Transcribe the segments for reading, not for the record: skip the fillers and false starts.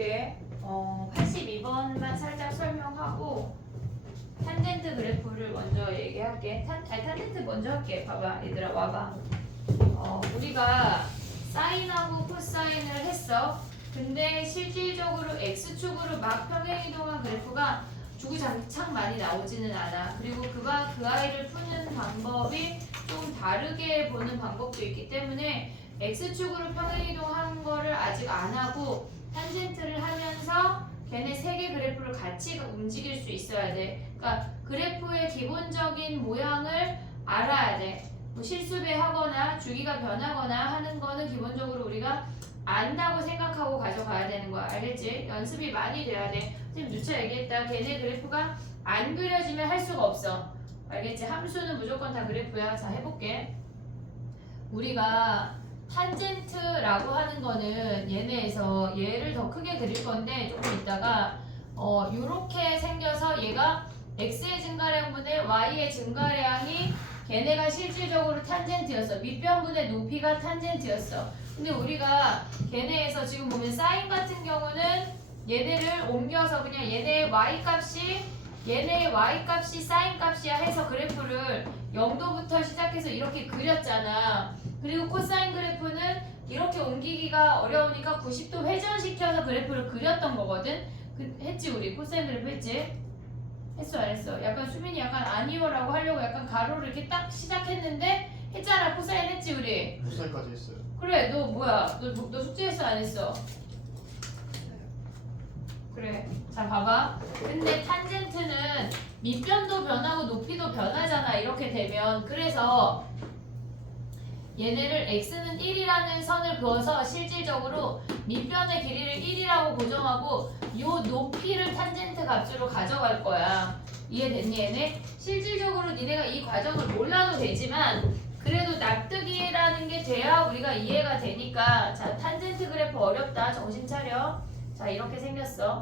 해볼게. 82번만 살짝 설명하고 탄젠트 그래프를 먼저 얘기할게. 탄젠트 먼저 할게. 봐봐 얘들아 와봐. 우리가 사인하고 코사인을 했어. 근데 실질적으로 x축으로 막 평행이동한 그래프가 주구장창 많이 나오지는 않아. 그리고 그 아이를 푸는 방법이 좀 다르게 보는 방법도 있기 때문에 x축으로 평행이동한 거를 아직 안 하고 탄젠트를 하면서 걔네 세 개 그래프를 같이 움직일 수 있어야 돼. 그러니까 그래프의 기본적인 모양을 알아야 돼. 뭐 실수배 하거나 주기가 변하거나 하는 거는 기본적으로 우리가 안다고 생각하고 가져가야 되는 거야. 알겠지? 연습이 많이 돼야 돼. 지금 누차 얘기했다. 걔네 그래프가 안 그려지면 할 수가 없어. 알겠지? 함수는 무조건 다 그래프야. 자, 해볼게. 우리가 탄젠트라고 하는 거는 얘네에서 얘를 더 크게 그릴 건데 조금 있다가 요렇게 생겨서 얘가 x의 증가량분의 y의 증가량이 걔네가 실질적으로 탄젠트였어. 밑변분의 높이가 탄젠트였어. 근데 우리가 걔네에서 지금 보면 사인 같은 경우는 얘네를 옮겨서 그냥 얘네의 y값이 사인 값이야 해서 그래프를 0도부터 시작해서 이렇게 그렸잖아. 그리고 코사인 그래프는 이렇게 옮기기가 어려우니까 90도 회전시켜서 그래프를 그렸던 거거든. 했지 우리 코사인 그래프 했지? 했어 안 했어? 약간 수민이 약간 아니요라고 하려고 약간 가로를 이렇게 딱 시작했는데 했잖아. 코사인 했지 우리? 코사인까지 했어요. 그래 너 뭐야? 너 숙제했어 안 했어? 그래. 자 봐봐. 근데 탄젠트는 밑변도 변하고 높이도 변하잖아. 이렇게 되면. 그래서 얘네를 x는 1이라는 선을 그어서 실질적으로 밑변의 길이를 1이라고 고정하고 요 높이를 탄젠트 값으로 가져갈 거야. 이해됐니 얘네? 실질적으로 니네가 이 과정을 몰라도 되지만 그래도 납득이라는 게 돼야 우리가 이해가 되니까. 자, 탄젠트 그래프 어렵다. 정신 차려. 자, 이렇게 생겼어.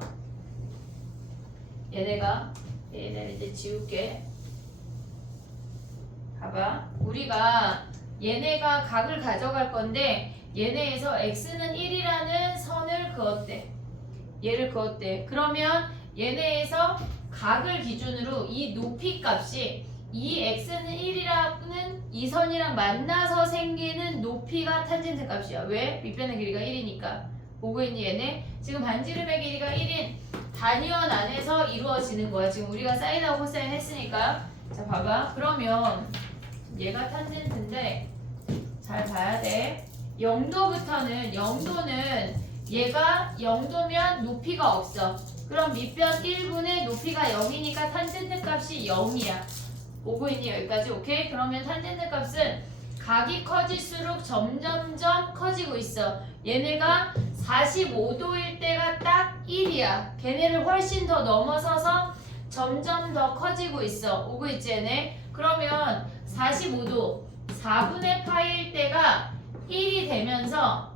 얘네를 이제 지울게. 봐봐. 우리가 얘네가 각을 가져갈 건데 얘네에서 x는 1이라는 선을 그었대. 얘를 그었대. 그러면 얘네에서 각을 기준으로 이 높이 값이 이 x는 1이라는 이 선이랑 만나서 생기는 높이가 탄젠트 값이야. 왜? 밑변의 길이가 1이니까. 보고 있니 얘네? 지금 반지름의 길이가 1인 단위원 안에서 이루어지는 거야. 지금 우리가 사인하고 코사인 했으니까. 자 봐봐. 그러면 얘가 탄젠트인데 잘 봐야 돼. 0도는 얘가 0도면 높이가 없어. 그럼 밑변 1분의 높이가 0이니까 탄젠트 값이 0이야. 오고 있니 여기까지? 오케이? 그러면 탄젠트 값은 각이 커질수록 점점점 커지고 있어. 얘네가 45도일 때가 딱 1이야. 걔네를 훨씬 더 넘어서서 점점 더 커지고 있어. 오고 있지 얘네? 그러면 45도 4분의 파일 때가 1이 되면서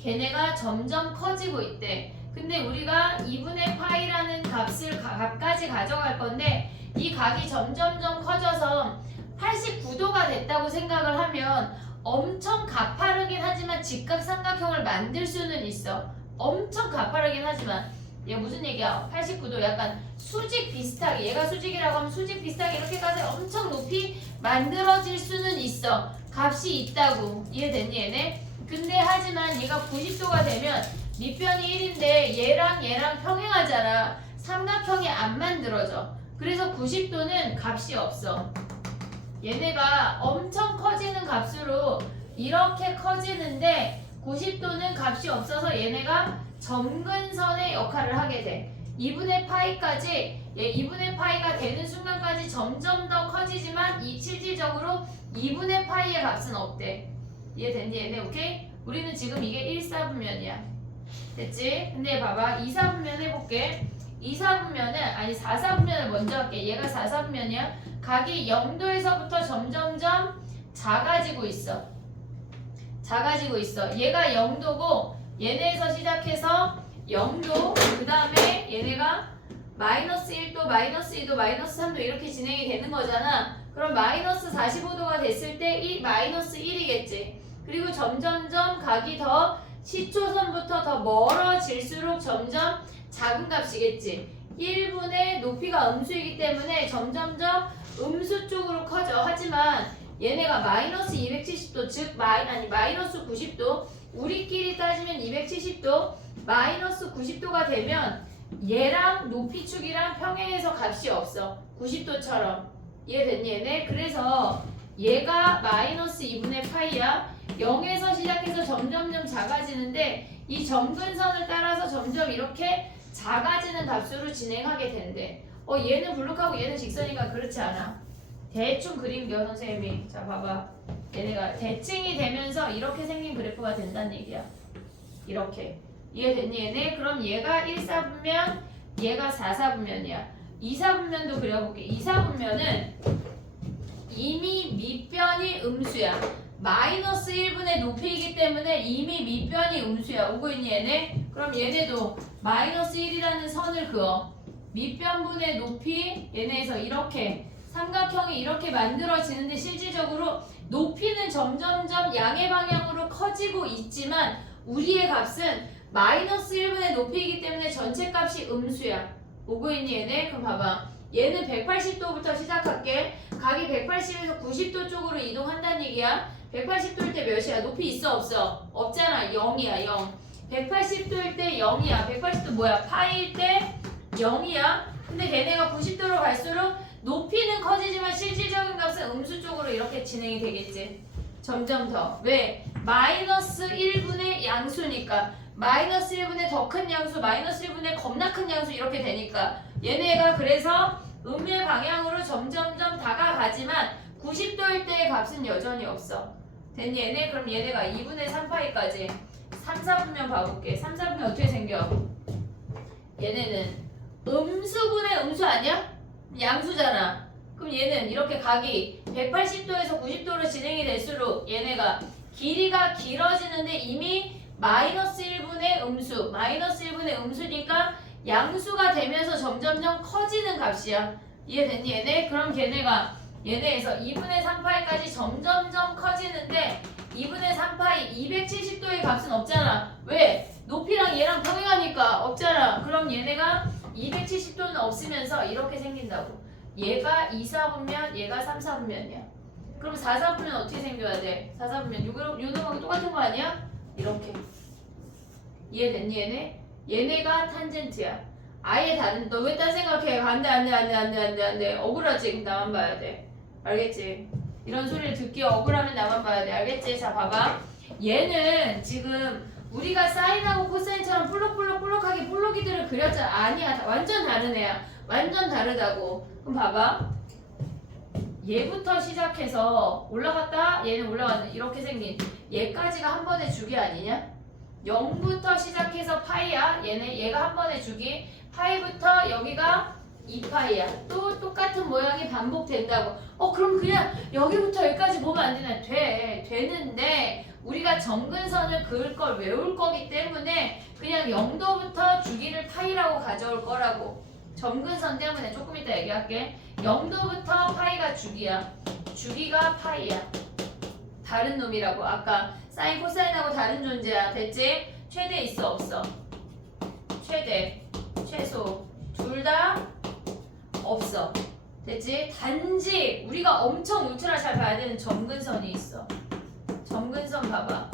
걔네가 점점 커지고 있대. 근데 우리가 2분의 파이라는 값까지 가져갈 건데 이 각이 점점점 커져서 89도가 됐다고 생각을 하면 엄청 가파르긴 하지만 직각삼각형을 만들 수는 있어. 엄청 가파르긴 하지만 얘 무슨 얘기야? 89도 약간 수직 비슷하게, 얘가 수직이라고 하면 수직 비슷하게 이렇게까지 엄청 높이 만들어질 수는 있어. 값이 있다고. 이해됐니 얘네? 근데 하지만 얘가 90도가 되면 밑변이 1인데 얘랑 평행하잖아. 삼각형이 안 만들어져. 그래서 90도는 값이 없어. 얘네가 엄청 커지는 값으로 이렇게 커지는데 90도는 값이 없어서 얘네가 점근선의 역할을 하게 돼. 2분의 파이까지 2분의 파이가 되는 순간까지 점점 더 커지지만 실질적으로 2분의 파이의 값은 없대. 이해됐니 얘네? 오케이? 우리는 지금 이게 1, 4분면이야. 됐지? 근데 봐봐 2, 4분면 해볼게. 2, 4분면은 아니 4, 4분면을 먼저 할게. 얘가 4, 4분면이야. 각이 0도에서부터 점점점 작아지고 있어. 얘가 0도고 얘네에서 시작해서 0도 그 다음에 얘네가 마이너스 1도, 마이너스 2도, 마이너스 3도 이렇게 진행이 되는 거잖아. 그럼 마이너스 45도가 됐을 때 이 마이너스 1이겠지. 그리고 점점점 각이 더 시초선부터 더 멀어질수록 점점 작은 값이겠지. 1분의 높이가 음수이기 때문에 점점점 음수 쪽으로 커져. 하지만 얘네가 마이너스 270도 즉 마이너스 90도 우리끼리 따지면 270도 마이너스 90도가 되면 얘랑 높이축이랑 평행해서 값이 없어. 90도처럼. 이해됐니 얘네? 그래서 얘가 마이너스 2분의 파이야. 0에서 시작해서 점점점 작아지는데 이 점근선을 따라서 점점 이렇게 작아지는 값으로 진행하게 된대. 얘는 블록하고 얘는 직선이니까 그렇지 않아. 대충 그림겨 선생님이. 자 봐봐. 얘네가 대칭이 되면서 이렇게 생긴 그래프가 된다는 얘기야. 이렇게. 이해됐니 얘네? 그럼 얘가 1사분면 얘가 4사분면이야. 2사분면도 그려볼게. 2사분면은 이미 밑변이 음수야. 마이너스 1분의 높이이기 때문에 이미 밑변이 음수야. 오고 있니 얘네? 그럼 얘네도 마이너스 1이라는 선을 그어. 밑변분의 높이 얘네에서 이렇게 삼각형이 이렇게 만들어지는데 실질적으로 높이는 점점점 양의 방향으로 커지고 있지만 우리의 값은 마이너스 1분의 높이이기 때문에 전체 값이 음수야. 오고 있니 얘네? 그럼 봐봐. 얘는 180도부터 시작할게. 각이 180에서 90도 쪽으로 이동한다는 얘기야. 180도일 때 몇이야? 높이 있어 없어? 없잖아. 0이야 0. 180도일 때 0이야. 180도 뭐야? 파이일 때 0이야. 근데 걔네가 90도로 갈수록 높이는 커지지만 실질적인 값은 음수 쪽으로 이렇게 진행이 되겠지. 점점 더. 왜? 마이너스 1분의 양수니까. 마이너스 1분의 더 큰 양수, 마이너스 1분의 겁나 큰 양수 이렇게 되니까 얘네가 그래서 음의 방향으로 점점점 다가가지만 90도일 때의 값은 여전히 없어. 됐니 얘네? 그럼 얘네가 2분의 3파이까지 3, 4분면 봐볼게. 3, 4분면 어떻게 생겨? 얘네는 음수분의 음수 아니야? 양수잖아. 그럼 얘는 이렇게 각이 180도에서 90도로 진행이 될수록 얘네가 길이가 길어지는데 이미 마이너스 1분의 음수, 마이너스 1분의 음수니까 양수가 되면서 점점점 커지는 값이야. 이해됐니 얘네? 그럼 걔네가 얘네에서 2분의 3파이까지 점점점 커지는데 2분의 3파이 270도의 값은 없잖아. 왜? 높이랑 얘랑 평행하니까 없잖아. 그럼 얘네가 270도는 없으면서 이렇게 생긴다고. 얘가 2사분면, 얘가 3사분면이야. 그럼 4사분면 어떻게 생겨야 돼? 4사분면 요놈하고 똑같은 거 아니야? 이렇게. 이해됐니 얘네? 얘네가 탄젠트야. 아예 다른. 너 왜 딴 생각해? 안돼. 억울하지? 나만 봐야 돼. 알겠지? 이런 소리를 듣기 억울하면 나만 봐야 돼. 알겠지? 자 봐봐. 얘는 지금 우리가 사인하고 코사인처럼 볼록하게 볼록이들을 그렸잖아. 아니야. 완전 다른 애야. 완전 다르다고. 그럼 봐봐. 얘부터 시작해서 올라갔다 얘는 올라가는 이렇게 생긴 얘까지가 한 번의 주기 아니냐? 0부터 시작해서 파이야. 얘가 한 번의 주기. 파이부터 여기가 2파이야. 또 똑같은 모양이 반복된다고. 그럼 그냥 여기부터 여기까지 보면 안 되나? 되는데 우리가 점근선을 그을 걸 외울 거기 때문에 그냥 0도부터 주기를 파이라고 가져올 거라고. 점근선 때문에 조금 이따 얘기할게. 0도부터 파이가 주기야. 주기가 파이야. 다른 놈이라고. 아까 사인 코사인하고 다른 존재야. 됐지? 최대 있어 없어? 최대, 최소 둘 다 없어. 됐지? 단지 우리가 엄청 울트라 잘 봐야 되는 점근선이 있어. 점근선 봐봐.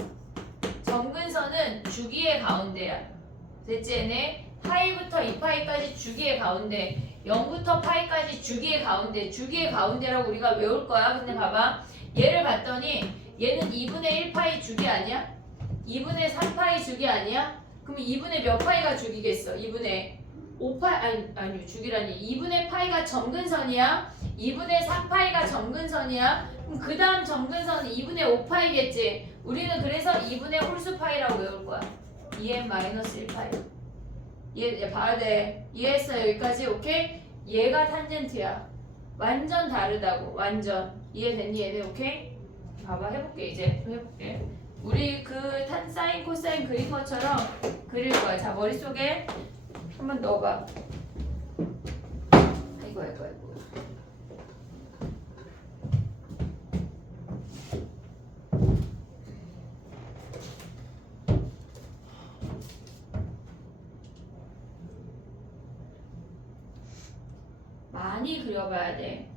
점근선은 주기의 가운데야. 됐지 얘네? 파이부터 2파이까지 주기의 가운데, 0부터 파이까지 주기의 가운데. 주기의 가운데라고 우리가 외울 거야. 근데 봐봐. 얘를 봤더니 얘는 2분의 1파이 주기 아니야? 2분의 3파이 주기 아니야? 그럼 2분의 몇 파이가 주기겠어? 2분의 5파이 아니 주기라니. 2분의 파이가 점근선이야? 2분의 3파이가 점근선이야? 그럼 그 다음 점근선은 2분의 5파이겠지? 우리는 그래서 2분의 홀수파이라고 외울 거야. 2n-1파이. 얘 봐야 돼. 이해했어 여기까지? 오케이? 얘가 탄젠트야. 완전 다르다고. 완전. 이해됐니 얘네? 오케이? 봐봐 해볼게 이제. 해볼게. 우리 그 사인 코사인 그린 것처럼 그릴 거야. 자 머릿속에 한번 넣어봐. 아이고. 많이 그려봐야 돼.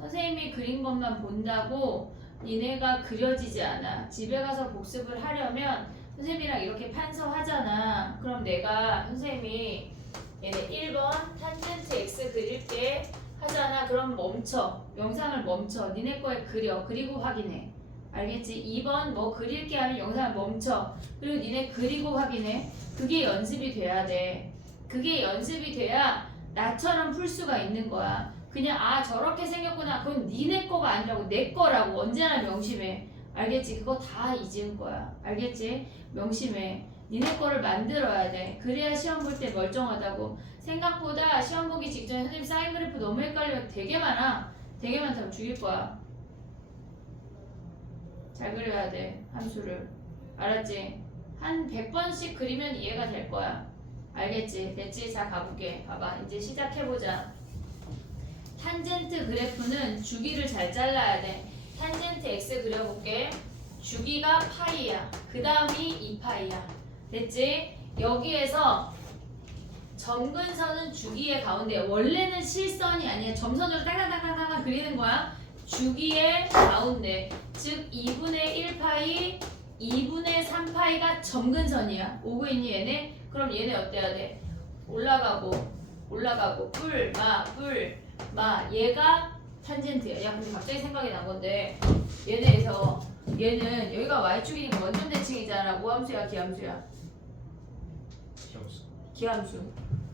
선생님이 그린 것만 본다고 니네가 그려지지 않아. 집에 가서 복습을 하려면 선생님이랑 이렇게 판서하잖아. 그럼 내가 선생님이 얘네 1번 탄젠트 x 그릴게 하잖아. 그럼 멈춰. 영상을 멈춰. 니네 거에 그려. 그리고 확인해. 알겠지? 2번 뭐 그릴게 하면 영상을 멈춰. 그리고 니네 그리고 확인해. 그게 연습이 돼야 돼. 그게 연습이 돼야 나처럼 풀 수가 있는 거야. 그냥 아 저렇게 생겼구나. 그건 니네 거가 아니라고 내 거라고. 언제나 명심해. 알겠지? 그거 다 잊은 거야. 알겠지? 명심해. 니네 거를 만들어야 돼. 그래야 시험 볼 때 멀쩡하다고. 생각보다 시험 보기 직전에 선생님 사인 그래프 너무 헷갈려. 되게 많아. 되게 많다고 죽일 거야. 잘 그려야 돼. 함수를. 알았지? 한 100번씩 그리면 이해가 될 거야. 알겠지? 됐지? 자 가볼게. 봐봐. 이제 시작해보자. 탄젠트 그래프는 주기를 잘 잘라야 돼. 탄젠트 x 그려볼게. 주기가 파이야. 그 다음이 2파이야. 됐지? 여기에서 점근선은 주기의 가운데. 원래는 실선이 아니야. 점선으로 따가따가따가 그리는 거야. 주기의 가운데. 즉 2분의 1파이 2분의 3파이가 점근선이야. 오고 있니 얘네? 그럼 얘네 어때야 돼? 올라가고 뿔마 얘가 탄젠트야. 야 근데 갑자기 생각이 난 건데 얘네에서 얘는 여기가 y축이니까 원점 대칭이잖아. 뭐 함수야 기함수야? 기함수.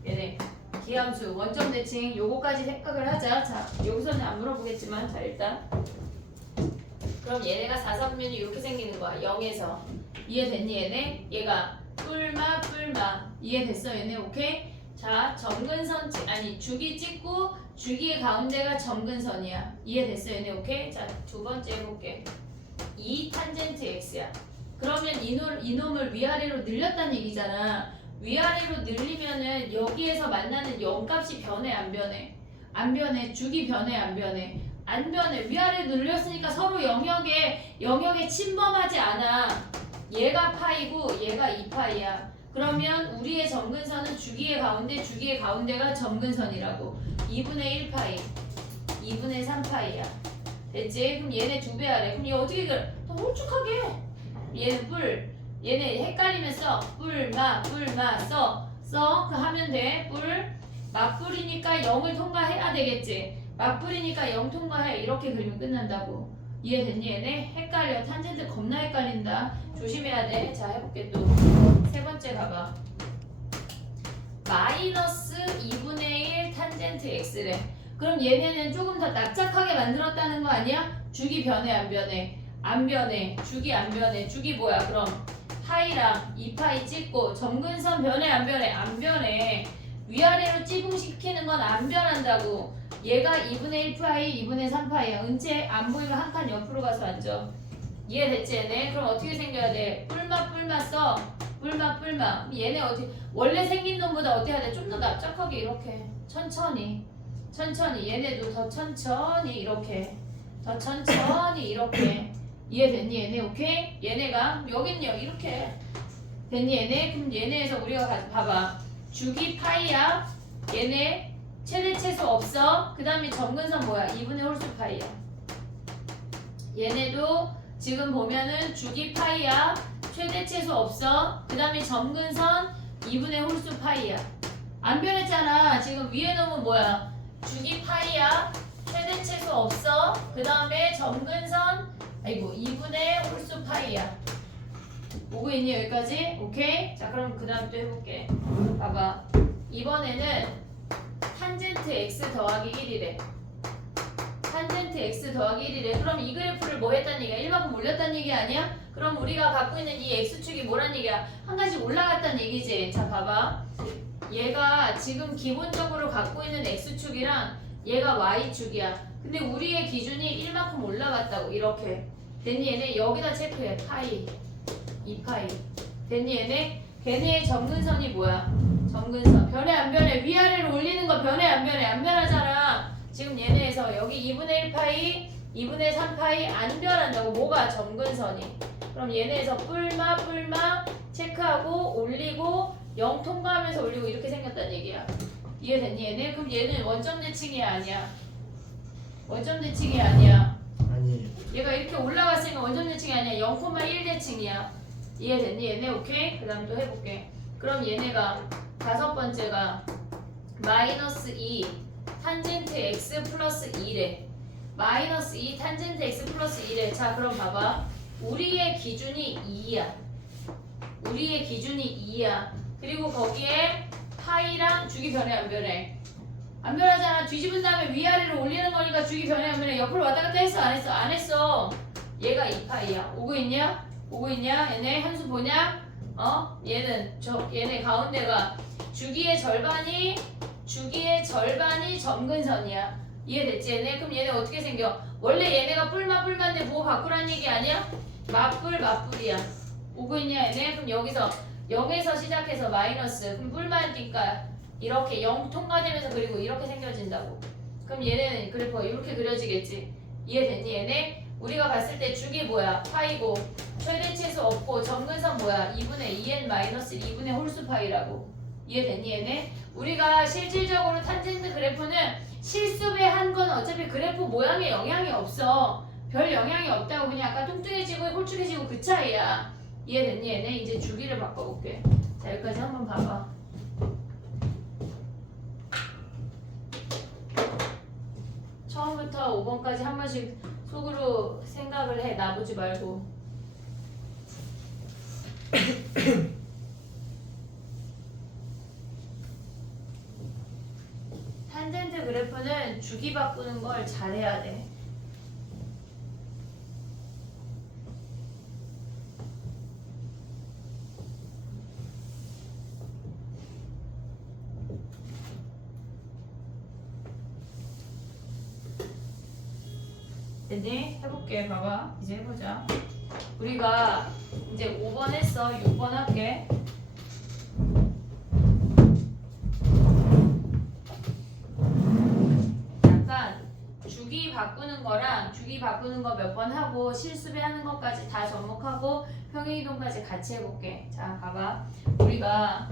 얘네 기함수 원점 대칭. 요거까지 생각을 하자. 자 여기서는 안 물어보겠지만 자 일단 그럼 얘네가 사선면이 이렇게 생기는 거야. 0에서 이해됐니 얘네? 얘가 뿔마 이해됐어 얘네? 오케이? 자 점근선 아니 주기 찍고 주기의 가운데가 점근선이야. 이해됐어 얘네? 오케이? 자 두 번째 해볼게. 2 탄젠트 x야. 그러면 이놈을 위아래로 늘렸다는 얘기잖아. 위아래로 늘리면은 여기에서 만나는 0값이 변해 안 변해? 안 변해. 주기 변해 안 변해? 안 변해. 위아래 늘렸으니까 서로 영역에 침범하지 않아. 얘가 파이고 얘가 2파이야. 그러면 우리의 점근선은 주기의 가운데가 점근선이라고. 2분의 1파이 2분의 3파이야. 됐지? 그럼 얘네 2배 하래. 그럼 얘 어떻게 그래? 더 홀쭉하게. 얘는 얘네 헷갈리면 써. 뿔마 써. 그 하면 돼. 맞뿔이니까 0을 통과해야 되겠지. 맞뿔이니까 0 통과해. 이렇게 그리면 끝난다고. 이해됐니 얘네? 헷갈려. 탄젠트 겁나 헷갈린다. 조심해야 돼. 자 해볼게 또. 세 번째 가봐. 마이너스 2분의 1 탄젠트 x래. 그럼 얘네는 조금 더 납작하게 만들었다는 거 아니야? 주기 변해 안 변해? 안 변해. 주기 안 변해. 주기 뭐야 그럼? 파이랑 2파이 찍고 점근선 변해 안 변해? 안 변해. 위아래로 찌붕시키는 건 안 변한다고. 얘가 2분의 1파이 2분의 3파이야. 은채 안 보이면 한 칸 옆으로 가서 앉아. 이해됐지 얘네? 그럼 어떻게 생겨야 돼? 뿔마 써. 뿔마. 얘네 어떻게 원래 생긴 놈보다 어떻게 해야 돼? 좀 더 납작하게 이렇게 천천히 얘네도 더 천천히 이렇게 이해됐니 얘네? 오케이? 얘네가 여긴요 이렇게 됐니 얘네? 그럼 얘네에서 우리가 봐봐. 주기 파이야. 얘네 최대 최소 없어. 그 다음에 점근선 뭐야? 2분의 홀수 파이야. 얘네도 지금 보면은 주기 파이야. 최대 최소 없어. 그 다음에 점근선 2분의 홀수 파이야. 안 변했잖아. 지금 위에 놈은 뭐야? 주기 파이야. 최대 최소 없어. 그 다음에 점근선 2분의 홀수 파이야. 오고 있니 여기까지? 오케이? 자 그럼 그 다음 또 해볼게. 봐봐. 이번에는 탄젠트 x 더하기 1이래. 탄젠트 x 더하기 1이래. 그럼 이 그래프를 뭐 했다는 얘기야? 1만큼 올렸다는 얘기 아니야? 그럼 우리가 갖고 있는 이 x축이 뭐란 얘기야? 한 가지 올라갔다는 얘기지. 자 봐봐. 얘가 지금 기본적으로 갖고 있는 x축이랑 얘가 y축이야. 근데 우리의 기준이 1만큼 올라갔다고. 이렇게 됐니 얘네? 여기다 체크해. 파이 2파이 됐니 얘네? 걔네의 점근선이 뭐야? 점근선 변해 안 변해? 위아래로 올리는 거 변해 안 변해? 안 변하잖아. 지금 얘네에서 여기 2분의 1파이 2분의 3파이 안 변한다고. 뭐가? 점근선이. 그럼 얘네에서 뿔마 체크하고 올리고 0 통과하면서 올리고 이렇게 생겼다는 얘기야. 이해됐니 얘네? 그럼 얘는 원점 대칭이 아니야. 원점 대칭이 아니야. 아니에요. 얘가 이렇게 올라갔으니까 원점 대칭이 아니야. 0,1 대칭이야. 이해됐니 얘네? 오케이? 그 다음 또 해볼게. 그럼 얘네가 다섯 번째가 마이너스 2 탄젠트 x 플러스 2래. 마이너스 2 탄젠트 x 플러스 2래. 자 그럼 봐봐. 우리의 기준이 2야. 우리의 기준이 2야. 그리고 거기에 파이랑 주기 변해 안 변해? 안 변하잖아. 뒤집은 다음에 위아래로 올리는 거니까 주기 변해 안 변해? 옆으로 왔다 갔다 했어 안 했어? 안 했어. 얘가 2파이야. 오고 있냐? 오고 있냐? 얘네 함수 보냐? 얘는 얘네 가운데가 주기의 절반이 점근선이야. 이해됐지 얘네? 그럼 얘네 어떻게 생겨? 원래 얘네가 뿔마인데 뭐 바꾸란 얘기 아니야? 맞뿔이야. 오고 있냐 얘네? 그럼 여기서 0에서 시작해서 마이너스 그럼 뿔마니까 이렇게 0 통과되면서 그리고 이렇게 생겨진다고. 그럼 얘네는 그래프가 이렇게 그려지겠지. 이해됐니 얘네? 우리가 봤을 때 주기 뭐야? 파이고 최대치수 없고 점근선 뭐야? 2분의 2n 마이너스 2분의 홀수 파이라고. 이해됐니 얘네? 우리가 실질적으로 탄젠트 그래프는 실수배한 건 어차피 그래프 모양에 영향이 없어. 별 영향이 없다고. 그냥 아까 뚱뚱해지고 홀쭉해지고 그 차이야. 이해됐니 얘네? 이제 주기를 바꿔볼게. 자 여기까지 한번 봐봐. 처음부터 5번까지 한 번씩 속으로 생각을 해. 나보지 말고. 탄젠트 그래프는 주기 바꾸는 걸 잘해야 돼. 됐니? 해볼게. 봐봐. 이제 해보자. 우리가 이제 5번 했어. 6번 할게. 약간 주기 바꾸는 거랑 주기 바꾸는 거 몇 번 하고 실수배 하는 것까지 다 접목하고 평행이동까지 같이 해볼게. 자, 봐봐. 우리가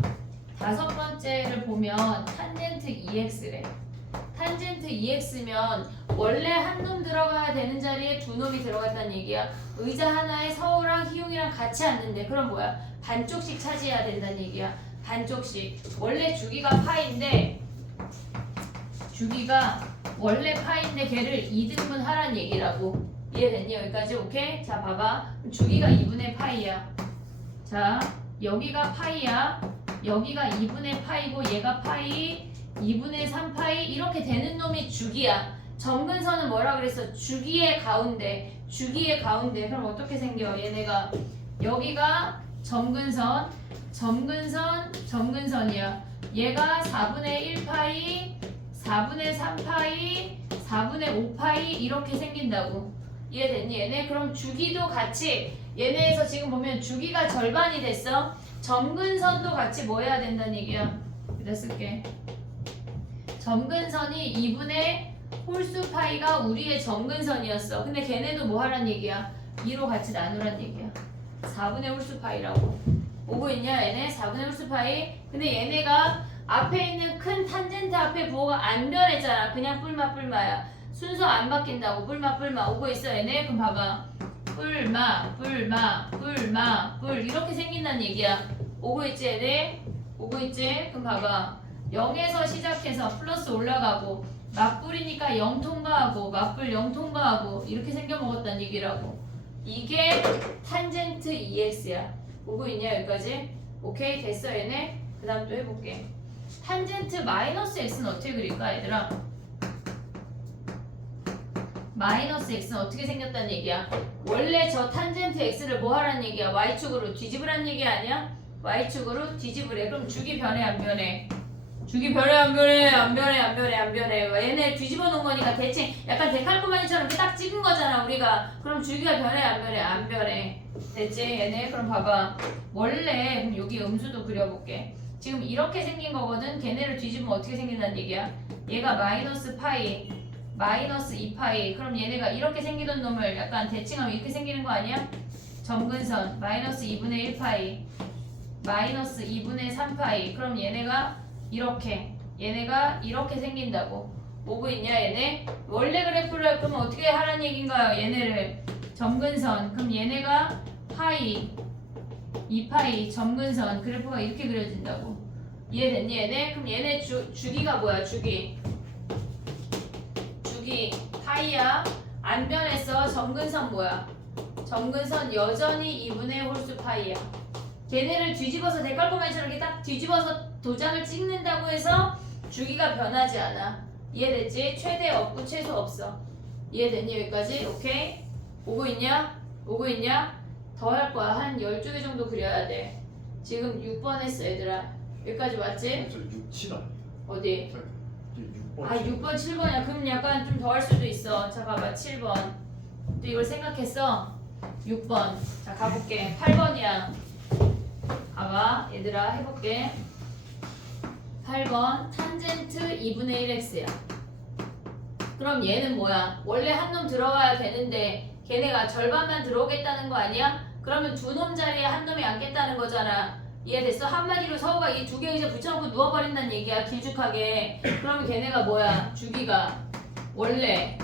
다섯 번째를 보면 탄젠트 2x래. 탄젠트 2x면 원래 한 놈 들어가야 되는 자리에 두 놈이 들어갔다는 얘기야. 의자 하나에 서우랑 희용이랑 같이 앉는데 그럼 뭐야? 반쪽씩 차지해야 된다는 얘기야. 반쪽씩. 원래 주기가 파인데 주기가 원래 파인데 걔를 2등분 하란 얘기라고. 이해됐니? 여기까지? 오케이? 자 봐봐. 주기가 2분의 파이야. 자 여기가 파이야. 여기가 2분의 파이고 얘가 파이 2분의 3파이 이렇게 되는 놈이 주기야. 점근선은 뭐라 그랬어? 주기의 가운데. 주기의 가운데. 그럼 어떻게 생겨? 얘네가 여기가 점근선, 점근선이야. 얘가 4분의 1파이, 4분의 3파이, 4분의 5파이 이렇게 생긴다고. 이해됐니 얘네? 그럼 주기도 같이 얘네에서 지금 보면 주기가 절반이 됐어. 점근선도 같이 뭐 해야 된다는 얘기야. 여기다 쓸게. 점근선이 2분의 홀수 파이가 우리의 점근선이었어. 근데 걔네도 뭐 하란 얘기야? 2로 같이 나누란 얘기야. 4분의 홀수 파이라고. 오고 있냐 얘네? 4분의 홀수 파이. 근데 얘네가 앞에 있는 큰 탄젠트 앞에 부호가 안 변했잖아. 그냥 뿔마야. 순서 안 바뀐다고. 뿔마 오고 있어 얘네? 그럼 봐봐. 뿔 이렇게 생긴다는 얘기야. 오고 있지 얘네? 오고 있지? 그럼 봐봐. 0에서 시작해서 플러스 올라가고 맞뿔이니까 0 통과하고 맞뿔 0 통과하고 이렇게 생겨먹었다는 얘기라고. 이게 탄젠트 2x야. 오고 있냐 여기까지? 오케이 됐어 얘네? 그 다음 또 해볼게. 탄젠트 마이너스 x는 어떻게 그릴까 얘들아? 마이너스 x는 어떻게 생겼다는 얘기야? 원래 저 탄젠트 x를 뭐 하라는 얘기야? y축으로 뒤집으라는 얘기 아니야? y축으로 뒤집으래. 그럼 주기 변해 안 변해? 주기 변해 안 변해. 얘네 뒤집어 놓은 거니까 대칭 약간 데칼코마니처럼 이렇게 딱 찍은 거잖아 우리가. 그럼 주기가 변해 안 변해. 됐지 얘네? 그럼 봐봐. 원래 그럼 여기 음수도 그려볼게. 지금 이렇게 생긴 거거든. 걔네를 뒤집으면 어떻게 생긴다는 얘기야? 얘가 마이너스 파이 마이너스 2파이. 그럼 얘네가 이렇게 생기던 놈을 약간 대칭하면 이렇게 생기는 거 아니야? 점근선 마이너스 2분의 1파이 마이너스 2분의 3파이. 그럼 얘네가 이렇게 얘네가 이렇게 생긴다고. 오고 있냐 얘네? 원래 그래프를 그럼 어떻게 하라는 얘기인가요? 얘네를 점근선. 그럼 얘네가 파이 2파이 점근선 그래프가 이렇게 그려진다고. 이해됐니 얘네? 그럼 얘네 주기가 뭐야? 주기 파이야. 안 변했어. 점근선 뭐야? 점근선 여전히 2분의 홀수 파이야. 걔네를 뒤집어서 데칼코마니처럼 이렇게 딱 뒤집어서 도장을 찍는다고 해서 주기가 변하지 않아. 이해됐지? 최대 없고 최소 없어. 이해됐니? 여기까지? 오케이? 오고 있냐? 오고 있냐? 더 할 거야. 한 12개 정도 그려야 돼. 지금 6번 했어 얘들아. 여기까지 맞지? 저 6, 7 아니에요? 어디? 6번. 아 6번 7번이야. 그럼 약간 좀 더 할 수도 있어. 자 봐봐 7번. 또 이걸 생각했어? 6번. 자 가볼게. 8번이야. 봐봐 얘들아 해볼게. 8번 탄젠트 2분의 1x야. 그럼 얘는 뭐야? 원래 한 놈 들어가야 되는데 걔네가 절반만 들어오겠다는 거 아니야? 그러면 두 놈 자리에 한 놈이 앉겠다는 거잖아. 이해됐어? 한마디로 서우가 이 두 개 의자 붙여놓고 누워버린다는 얘기야. 길쭉하게. 그러면 걔네가 뭐야? 주기가 원래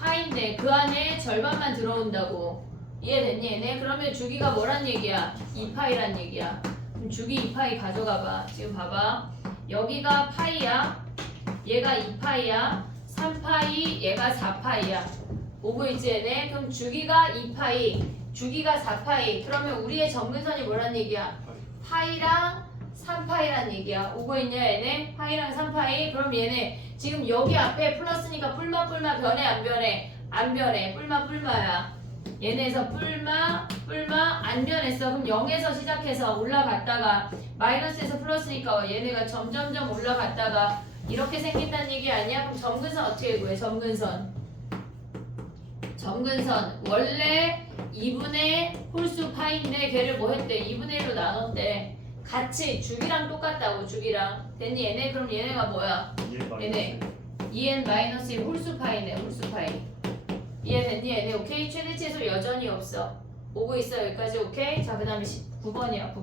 파인데 그 안에 절반만 들어온다고. 이해됐니 얘네? 그러면 주기가 뭐란 얘기야? 2파이란 얘기야. 그럼 주기 2파이 가져가봐. 지금 봐봐. 여기가 파이야. 얘가 2파이야. 3파이 얘가 4파이야. 오고 있지 얘네? 그럼 주기가 2파이 주기가 4파이. 그러면 우리의 점근선이 뭐란 얘기야? 파이랑 3파이란 얘기야. 오고 있냐 얘네? 파이랑 3파이. 그럼 얘네 지금 여기 앞에 플러스니까 뿔마 변해 안 변해? 안 변해. 뿔마야. 얘네에서 뿔마 안 변했어. 그럼 0에서 시작해서 올라갔다가 마이너스에서 플러스니까 얘네가 점점점 올라갔다가 이렇게 생긴다는 얘기 아니야? 그럼 점근선 어떻게 구해? 점근선 원래 2분의 홀수 파인데 걔를 뭐 했대? 2분의 1로 나눴대. 같이 주기랑 똑같다고. 주기랑 됐니 얘네? 그럼 얘네가 뭐야? 얘네 2n-1 홀수 파이네. 홀수 파이. 이해됐니 얘네? 오케이? 최대치에서 여전히 없어. 오고 있어 여기까지. 오케이? 자 그 다음에 9번이야.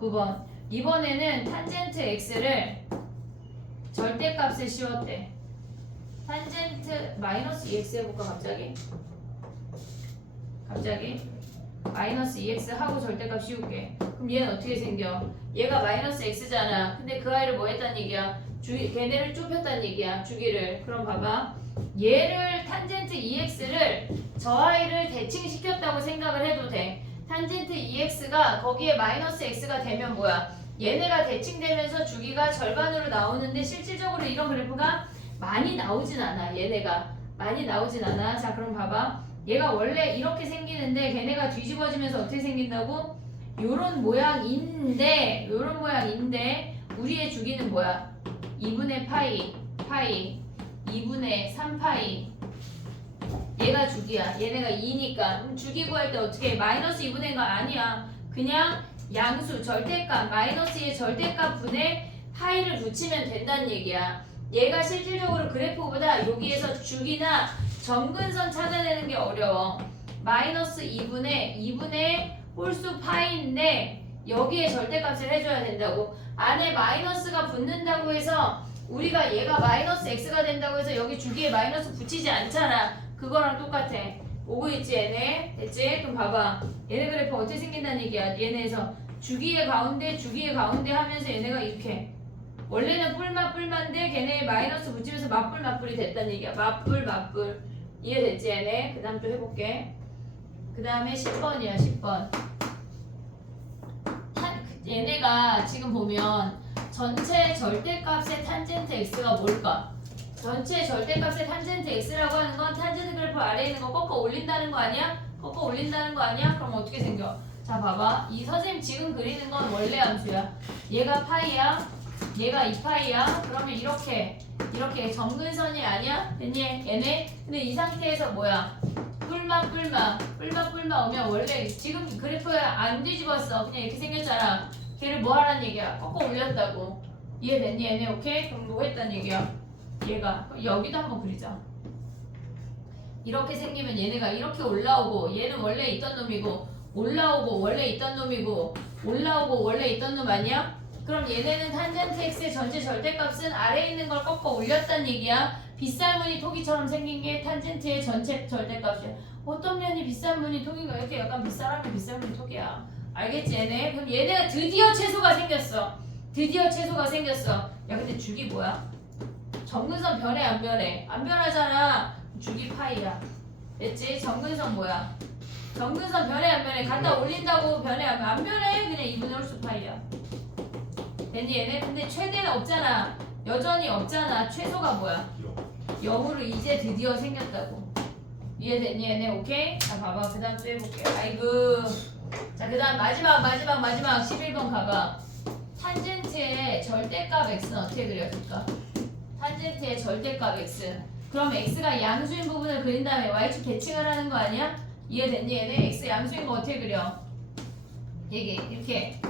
9번 이번에는 탄젠트 x를 절대값에 씌웠대. 탄젠트 마이너스 2x 해볼까 갑자기? 마이너스 2x 하고 절대값 씌울게. 그럼 얘는 어떻게 생겨? 얘가 마이너스 x잖아. 근데 그 아이를 뭐 했단 얘기야? 걔네를 좁혔단 얘기야. 주기를. 그럼 봐봐. 얘를 탄젠트 2x를 저 아이를 대칭시켰다고 생각을 해도 돼. 탄젠트 2x가 거기에 마이너스 x가 되면 뭐야? 얘네가 대칭되면서 주기가 절반으로 나오는데 실질적으로 이런 그래프가 많이 나오진 않아. 얘네가 많이 나오진 않아. 자 그럼 봐봐. 얘가 원래 이렇게 생기는데 걔네가 뒤집어지면서 어떻게 생긴다고? 요런 모양인데 우리의 주기는 뭐야? 2분의 파이 2분의 3파이. 얘가 주기야. 얘네가 2니까 주기 구할 때 어떻게 해? 마이너스 2분의 1가 아니야. 그냥 양수 절대값 마이너스의 절대값 분의 파이를 붙이면 된다는 얘기야. 얘가 실질적으로 그래프보다 여기에서 주기나 점근선 찾아내는 게 어려워. 마이너스 2분의 홀수 파이인데 여기에 절대값을 해줘야 된다고. 안에 마이너스가 붙는다고 해서 우리가 얘가 마이너스 x가 된다고 해서 여기 주기에 마이너스 붙이지 않잖아. 그거랑 똑같아. 오고 있지 얘네? 됐지? 그럼 봐봐. 얘네 그래프 어떻게 생긴다는 얘기야. 얘네에서 주기의 가운데 하면서 얘네가 이렇게 원래는 뿔마인데 걔네 마이너스 붙이면서 맞불이 됐다는 얘기야. 맞불 이해됐지 얘네? 그 다음 또 해볼게. 그 다음에 10번이야 10번. 얘네가 지금 보면 전체 절대값의 탄젠트 x가 뭘까? 전체 절대값의 탄젠트 x라고 하는 건 탄젠트 그래프 아래에 있는 거 꺾어 올린다는 거 아니야? 그럼 어떻게 생겨? 자 봐봐. 이 선생님 지금 그리는 건 원래 함수야. 얘가 파이야. 얘가 2파이야. 그러면 이렇게 점근선이 아니야? 됐니? 얘네? 근데 이 상태에서 뭐야? 뿔마 오면 원래 지금 그래프에 안 뒤집었어. 그냥 이렇게 생겼잖아. 걔를 뭐 하라는 얘기야? 꺾어 올렸다고. 이해됐니 얘네? 오케이? 그럼 뭐 했단 얘기야? 얘가 여기도 한번 그리자. 이렇게 생기면 얘네가 이렇게 올라오고 얘는 원래 있던 놈이고 올라오고 원래 있던 놈이고 올라오고 원래 있던 놈 아니야? 그럼 얘네는 탄젠트 x의 전체 절대값은 아래에 있는 걸 꺾어 올렸단 얘기야. 빗살무늬 토기처럼 생긴 게 탄젠트의 전체 절대값이야. 어떤 면이 빗살무늬 토기인가? 이렇게 약간 빗살하면 빗살무늬 토기야. 알겠지 얘네? 그럼 얘네가 드디어 채소가 생겼어. 드디어 채소가 생겼어. 야 근데 주기 뭐야? 정근선 변해 안 변해? 안 변하잖아. 주기 파이야. 됐지? 정근선 뭐야? 정근선 변해 안 변해? 갖다 올린다고 변해 안 변해? 그냥 2분의 홀수 파이야. 됐니 얘네? 근데 최대는 없잖아. 여전히 없잖아. 최소가 뭐야? 0으로 이제 드디어 생겼다고. 이해됐니 얘네? 오케이? 자 봐봐. 그 다음 또 해볼게. 아이고. 자 그 다음 마지막 11번 가봐. 탄젠트의 절대값 x는 어떻게 그려줄까? 탄젠트의 절대값 x. 그럼 x가 양수인 부분을 그린 다음에 y축 대칭을 하는 거 아니야? 이해됐니 얘네? x 양수인 거 어떻게 그려? 얘기 이렇게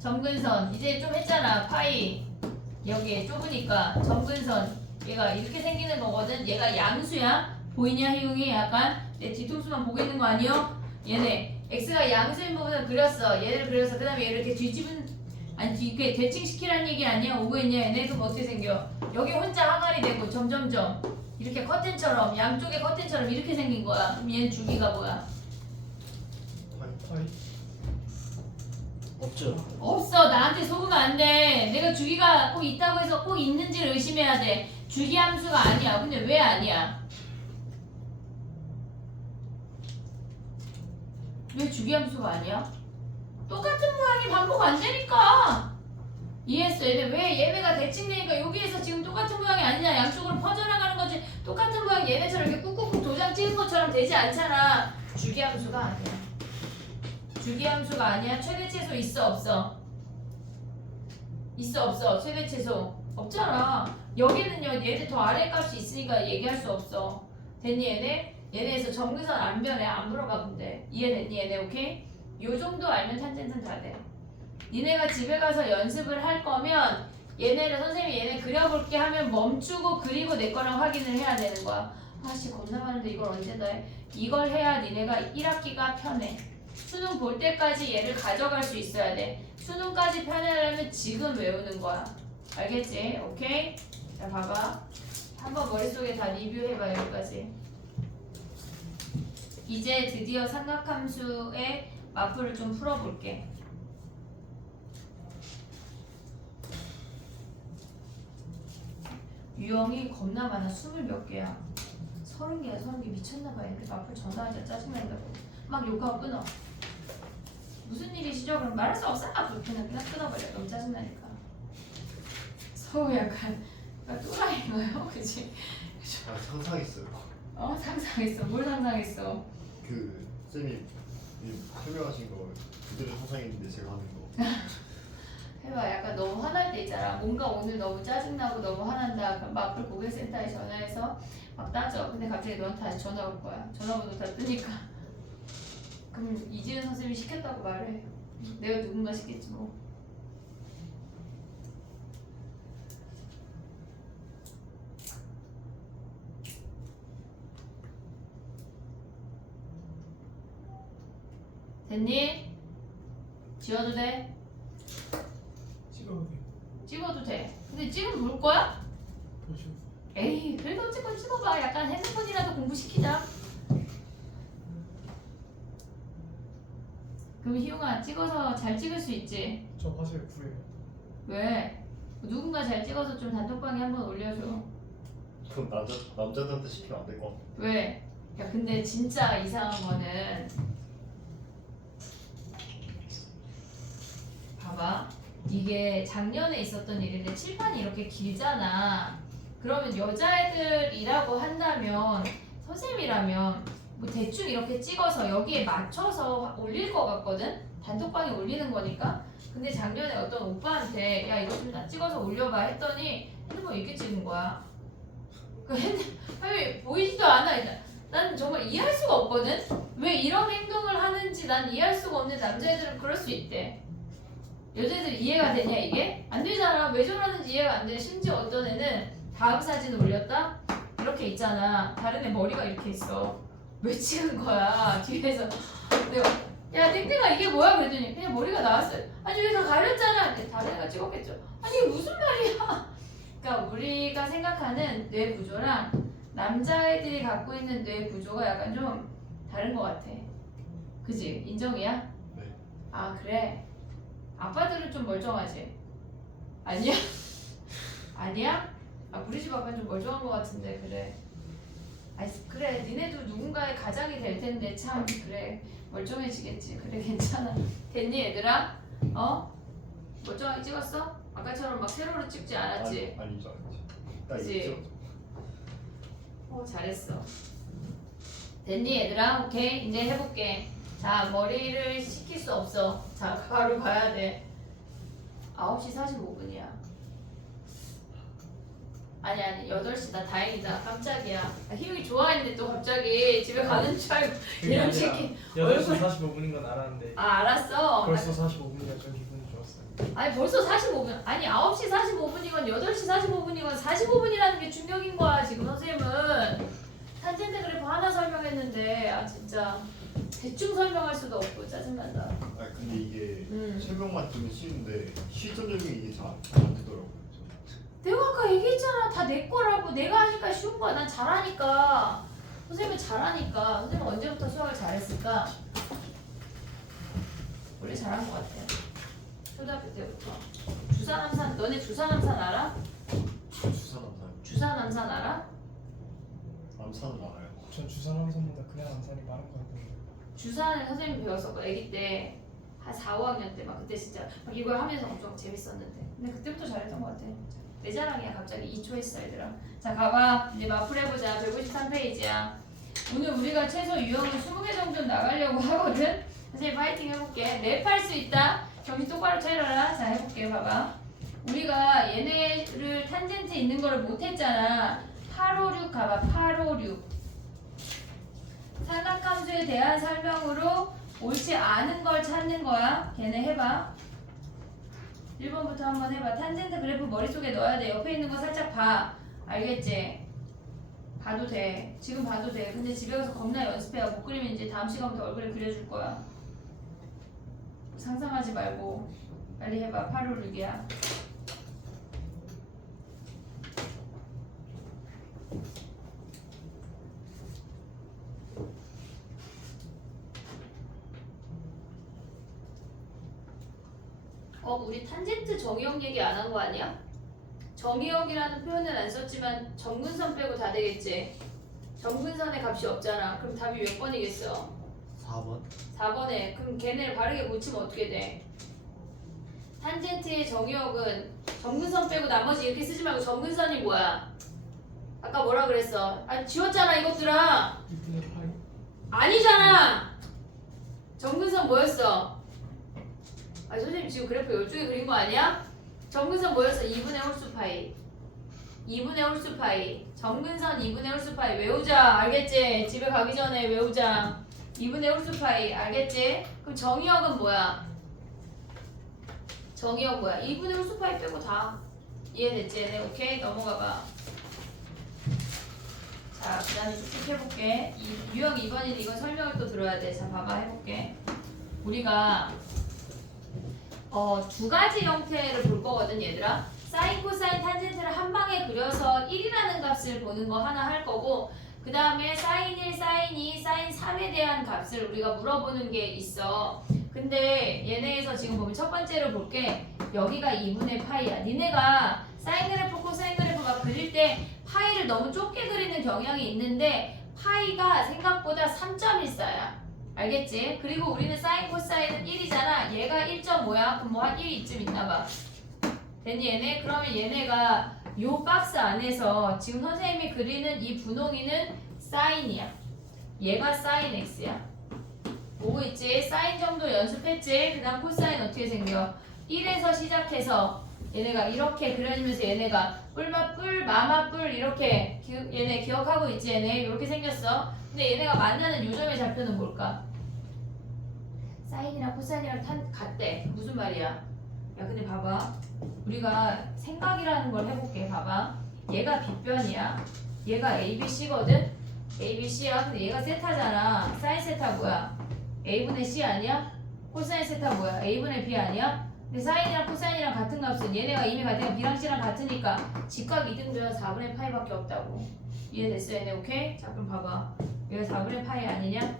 점근선 이제 좀 했잖아. 파이 여기 좁으니까 점근선 얘가 이렇게 생기는 거거든. 얘가 양수야. 보이냐 희웅이? 약간 내 뒤통수만 보고 있는 거 아니요? 얘네 x가 양수인 부분을 그렸어. 얘를 그려서 그 다음에 얘를 이렇게 뒤집은 아니 이게 대칭시키라는 얘기 아니야? 오고 있냐 얘네? 그럼 어떻게 생겨? 여기 혼자 항아리 되고 점점점 이렇게 커튼처럼 양쪽에 커튼처럼 이렇게 생긴 거야. 그럼 얘는 주기가 뭐야? 파이 없죠. 없어. 나한테 속으면 안 돼. 내가 주기가 꼭 있다고 해서 꼭 있는지를 의심해야 돼. 주기 함수가 아니야. 근데 왜 아니야? 왜 주기 함수가 아니야? 똑같은 모양이 반복 안 되니까. 이해했어? 얘네가 대칭되니까 여기에서 지금 똑같은 모양이 아니냐. 양쪽으로 퍼져나가는 거지. 똑같은 모양 얘네처럼 이렇게 꾹꾹꾹 도장 찍은 것처럼 되지 않잖아. 주기 함수가 아니야. 주기 함수가 아니야. 최대 채소 있어 없어? 있어 없어? 최대 채소 없잖아. 여기는요 얘들 더 아래 값이 있으니까 얘기할 수 없어. 됐니 얘네? 얘네에서 점근선 안 변해. 안 물어봐 근데. 이해됐니 얘네? 오케이? 요 정도 알면 탄젠트는 다 돼. 니네가 집에 가서 연습을 할 거면 얘네를 선생님이 얘네 그려볼게 하면 멈추고 그리고 내 거랑 확인을 해야 되는 거야. 아씨 겁나 많은데 이걸 언제 다 해? 이걸 해야 니네가 1학기가 편해. 수능 볼 때까지 얘를 가져갈 수 있어야 돼. 수능까지 편하려면 지금 외우는 거야. 알겠지? 오케이? 자 봐봐. 한번 머릿속에 다 리뷰해봐 여기까지. 이제 드디어 삼각함수의 마프를 좀 풀어볼게. 유형이 겁나 많아. 20몇 개야. 30개야 30개. 미쳤나봐. 얘들 마플 전화하자 짜증난다고 막 욕하고 끊어. 무슨 일이시죠? 그럼 말할 수 없어. 그냥 끊어버려. 너무 짜증나니까. 서우 약간 또라이인가요? 그치? 아, 상상했어요. 상상했어. 뭘 상상했어? 그 쌤이 설명하신 거 그대로 상상했는데 제가 하는 거. 해봐. 약간 너무 화날 때 있잖아. 뭔가 오늘 너무 짜증나고 너무 화난다. 그럼 마플 고객센터에 전화해서 막 따져. 근데 갑자기 너한테 다시 전화 올 거야. 전화번호 다 뜨니까. 그럼 이지은 선생님이 시켰다고 말해. 내가 누군가 시켰지 뭐. 됐니? 지워도 돼? 찍어도 돼. 찍어도 돼. 근데 지금 볼 거야? 보셔. 에이 그래도 어쨌건 찍어봐. 약간 핸드폰이라도 공부시키자. 그럼 희용아 찍어서 잘 찍을 수 있지? 저 화질 구해요. 왜? 누군가 잘 찍어서 좀 단톡방에 한번 올려줘. 그럼 남자들한테 시키면 안 될 것 같아. 왜? 야 근데 진짜 이상한 거는 봐봐. 이게 작년에 있었던 일인데 칠판이 이렇게 길잖아. 그러면 여자애들이라고 한다면 선생님이라면 뭐 대충 이렇게 찍어서 여기에 맞춰서 올릴 것 같거든? 단톡방에 올리는 거니까. 근데 작년에 어떤 오빠한테 야 이거 좀 다 찍어서 올려봐 했더니 핸드폰 이렇게 찍은 거야. 그 핸드폰이 보이지도 않아. 난 정말 이해할 수가 없거든? 왜 이런 행동을 하는지 난 이해할 수가 없는데 남자애들은 그럴 수 있대. 여자애들 이해가 되냐 이게? 안 되잖아. 왜 저러는지 이해가 안 돼. 심지어 어떤 애는 다음 사진을 올렸다? 이렇게 있잖아. 다른 애 머리가 이렇게 있어. 왜 찍은 거야? 뒤에서 내가 야 땡땡아 이게 뭐야? 그랬더니 그냥 머리가 나왔어요. 아니 왜 다 가렸잖아. 근데 다른 애가 찍었겠죠. 무슨 말이야? 그러니까 우리가 생각하는 뇌 구조랑 남자애들이 갖고 있는 뇌 구조가 약간 좀 다른 것 같아. 그지? 인정이야? 네. 아 그래? 아빠들은 좀 멀쩡하지? 아니야? 아니야? 아 우리 집 아빠는 좀 멀쩡한 것 같은데 그래. 아 그래 니네도 누군가의 가장이 될 텐데 참 그래 멀쩡해지겠지. 그래 괜찮아. 됐니 얘들아? 어? 멀쩡하게 찍었어? 아까처럼 막 세로로 찍지 않았지? 아니죠. 나 그치? 이거 찍었죠. 잘했어. 됐니 얘들아? 오케이 이제 해볼게. 자 머리를 식힐 수 없어. 자 바로 가야 돼. 9시 45분이야. 아니 8시다. 다행이다. 깜짝이야. 희용이 좋아했는데 또 갑자기 집에 가는 줄 알고 이런 새끼 8시 얼굴 45분인 건 알았는데 아 알았어. 벌써 45분이라 좀 기분이 좋았어요. 아니 벌써 45분. 아니 9시 45분이건 8시 45분이건 45분이라는 게 중력인 거야 지금 선생님은. 탄젠트 그래프 하나 설명했는데 아 진짜 대충 설명할 수도 없고 짜증난다. 아 근데 이게 음. 설명만 들으면 쉬운데 실전 적용이 이게 잘 안 되더라고요. 내가 아까 얘기했잖아. 다 내 거라고. 내가 하니까 쉬운 거야. 난 잘하니까. 선생님은 잘하니까. 선생님은 언제부터 수학을 잘했을까? 원래 잘한 것 같아. 초등학교 때부터. 주사남산. 너네 주사남산 알아? 주사남산. 주사남산 알아? 남산은 알아요. 전 주사남선보다 그냥 남산이 많은 것 같아요. 주사는 선생님이 배웠었고 아기 때 한 4, 5학년 때 막 그때 진짜 막 이걸 하면서 엄청 재밌었는데 근데 그때부터 잘했던 것 같아. 내 자랑이야. 갑자기 2초 했어 얘들아. 자 가봐. 이제 마플 해보자. 153페이지야. 오늘 우리가 최소 유형을 20개 정도 나가려고 하거든. 선생님 파이팅 해볼게. 랩할 수 있다. 정신 똑바로 차려라. 자 해볼게. 봐봐. 우리가 얘네를 탄젠트 있는 거를 못했잖아. 856 가봐. 856 삼각함수에 대한 설명으로 옳지 않은 걸 찾는 거야. 걔네 해봐. 1번부터 한번 해봐. 탄젠트 그래프 머릿속에 넣어야 돼. 옆에 있는 거 살짝 봐. 알겠지? 봐도 돼. 지금 봐도 돼. 근데 집에 가서 겁나 연습해야 못 그리면 이제 다음 시간부터 얼굴에 그려줄 거야. 상상하지 말고 빨리 해봐. 856이야. 우리 탄젠트 정의역 얘기 안 한 거 아니야? 정의역이라는 표현은 안 썼지만 점근선 빼고 다 되겠지? 점근선의 값이 없잖아. 그럼 답이 몇 번이겠어? 4번. 4번에. 그럼 걔네를 바르게 고치면 어떻게 돼? 탄젠트의 정의역은 점근선 빼고 나머지 이렇게 쓰지 말고 점근선이 뭐야? 아까 뭐라 그랬어? 아 지웠잖아 이것들아. 2분의 파이? 아니잖아. 점근선 뭐였어? 아 선생님 지금 그래프 12개 그린 거 아니야? 점근선 뭐였어? 2분의 홀수 파이. 2분의 홀수 파이. 점근선 2분의 홀수 파이. 외우자. 알겠지? 집에 가기 전에 외우자. 2분의 홀수 파이. 알겠지? 그럼 정의역은 뭐야? 정의역 뭐야? 2분의 홀수 파이 빼고 다. 이해됐지? 네, 오케이? 넘어가봐. 자, 그 다음에 쭉쭉 해볼게. 유형 2번인데 이건 설명을 또 들어야 돼. 자, 봐봐. 해볼게. 우리가 두 가지 형태를 볼 거거든 얘들아. 사인, 코사인, 탄젠트를 한 방에 그려서 1이라는 값을 보는 거 하나 할 거고 그 다음에 사인 1, 사인 2, 사인 3에 대한 값을 우리가 물어보는 게 있어. 근데 얘네에서 지금 보면 첫 번째로 볼게. 여기가 2분의 파이야. 니네가 사인 그래프, 코사인 그래프 막 그릴 때 파이를 너무 좁게 그리는 경향이 있는데 파이가 생각보다 3.14야. 알겠지? 그리고 우리는 사인 코사인은 1이잖아. 얘가 1.5야. 그럼 뭐 한 1이 이쯤 있나봐. 됐니 얘네? 그러면 얘네가 요 박스 안에서 지금 선생님이 그리는 이 분홍이는 사인이야. 얘가 사인 x야. 보고 있지? 사인 정도 연습했지? 그 다음 코사인 어떻게 생겨? 1에서 시작해서 얘네가 이렇게 그려지면서 얘네가 뿔마 뿔, 마마 뿔 이렇게 얘네 기억하고 있지? 얘네 이렇게 생겼어. 근데 얘네가 만나는 요점의 좌표는 뭘까? 사인이랑 코사인이랑 같대. 무슨 말이야? 야 근데 봐봐. 우리가 생각이라는 걸 해볼게. 봐봐. 얘가 빗변이야. 얘가 ABC거든? ABC야. 근데 얘가 세타잖아. 사인 세타 뭐야? A분의 C 아니야? 코사인 세타 뭐야? A분의 B 아니야? 근데 사인이랑 코사인이랑 같은 값은 얘네가 이미 같으니까 B랑 C랑 같으니까 직각 이등변 4분의 파이밖에 없다고. 이해됐어 얘네 오케이? 자 그럼 봐봐. 얘가 4분의 파이 아니냐?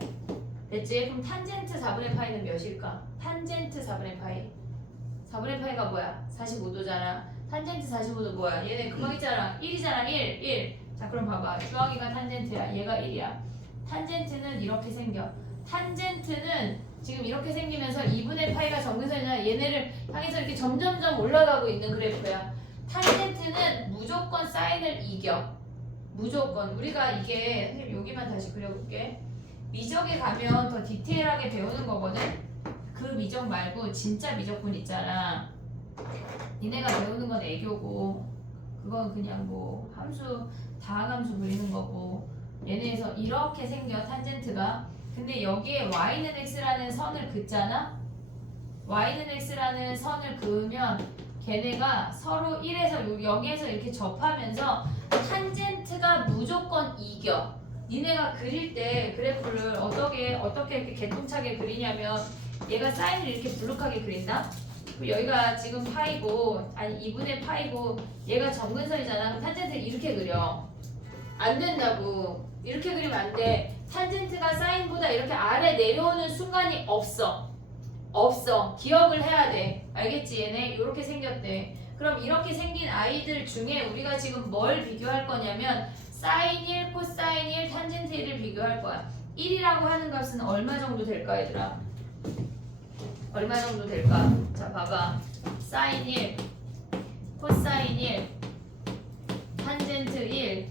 됐지? 그럼 탄젠트 4분의 파이는 몇일까? 탄젠트 4분의 파이. 4분의 파이가 뭐야? 45도잖아. 탄젠트 45도 뭐야? 얘네 그거 있잖아. 1이잖아. 1. 자 그럼 봐봐. 주황이가 탄젠트야. 얘가 1이야. 탄젠트는 이렇게 생겨. 탄젠트는 지금 이렇게 생기면서 2분의 파이가 정근선이잖아. 얘네를 향해서 이렇게 점점점 올라가고 있는 그래프야. 탄젠트는 무조건 사인을 이겨. 무조건. 우리가 이게 선생님 여기만 다시 그려볼게. 미적에 가면 더 디테일하게 배우는 거거든. 그 미적 말고 진짜 미적분 있잖아. 니네가 배우는 건 애교고 그건 그냥 뭐 함수 다항함수 그리는 거고 얘네에서 이렇게 생겨 탄젠트가. 근데 여기에 y는 x라는 선을 긋잖아. y는 x라는 선을 그으면 걔네가 서로 1에서 여기에서 이렇게 접하면서 탄젠트가 무조건 이겨. 니네가 그릴 때 그래프를 어떻게 이렇게 개통차게 그리냐면 얘가 사인을 이렇게 불룩하게 그린다? 그리고 여기가 지금 파이고 아니 2분의 파이고 얘가 정근선이잖아. 그럼 탄젠트를 이렇게 그려. 안 된다고. 이렇게 그리면 안 돼. 탄젠트가 사인보다 이렇게 아래 내려오는 순간이 없어. 기억을 해야 돼. 알겠지? 얘네 이렇게 생겼대. 그럼 이렇게 생긴 아이들 중에 우리가 지금 뭘 비교할 거냐면 사인 1, 코사인 1, 탄젠트 1을 비교할 거야. 1이라고 하는 값은 얼마 정도 될까 얘들아? 얼마 정도 될까? 자 봐봐. 사인 1, 코사인 1, 탄젠트 1,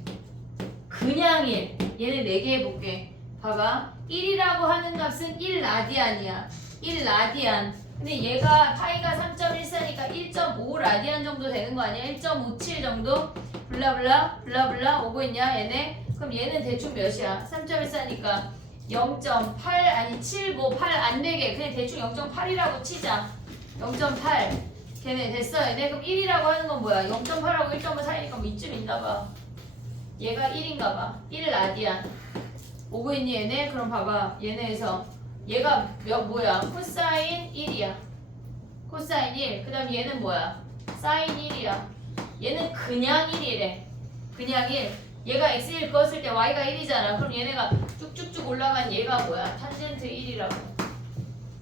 그냥 1. 얘네 4개 해볼게. 봐봐. 1이라고 하는 값은 1라디안이야. 1라디안. 근데 얘가 파이가 3.14니까 1.5 라디안 정도 되는 거 아니야? 1.57 정도? 블라블라 오고 있냐 얘네? 그럼 얘는 대충 몇이야? 3.14니까 0.8 아니 758 안 되게 그냥 대충 0.8이라고 치자. 0.8 걔네 됐어 얘네? 그럼 1이라고 하는 건 뭐야? 0.8하고 1.5 사이니까 뭐 이쯤 있나봐. 얘가 1인가봐. 1 라디안 오고 있니 얘네? 그럼 봐봐 얘네에서 얘가 뭐야? 코사인 1이야. 코사인 1. 그 다음 얘는 뭐야? 사인 1이야. 얘는 그냥 1이래. 그냥 1. 얘가 x1 그었을 때 y가 1이잖아. 그럼 얘네가 쭉쭉쭉 올라간 얘가 뭐야? 탄젠트 1이라고.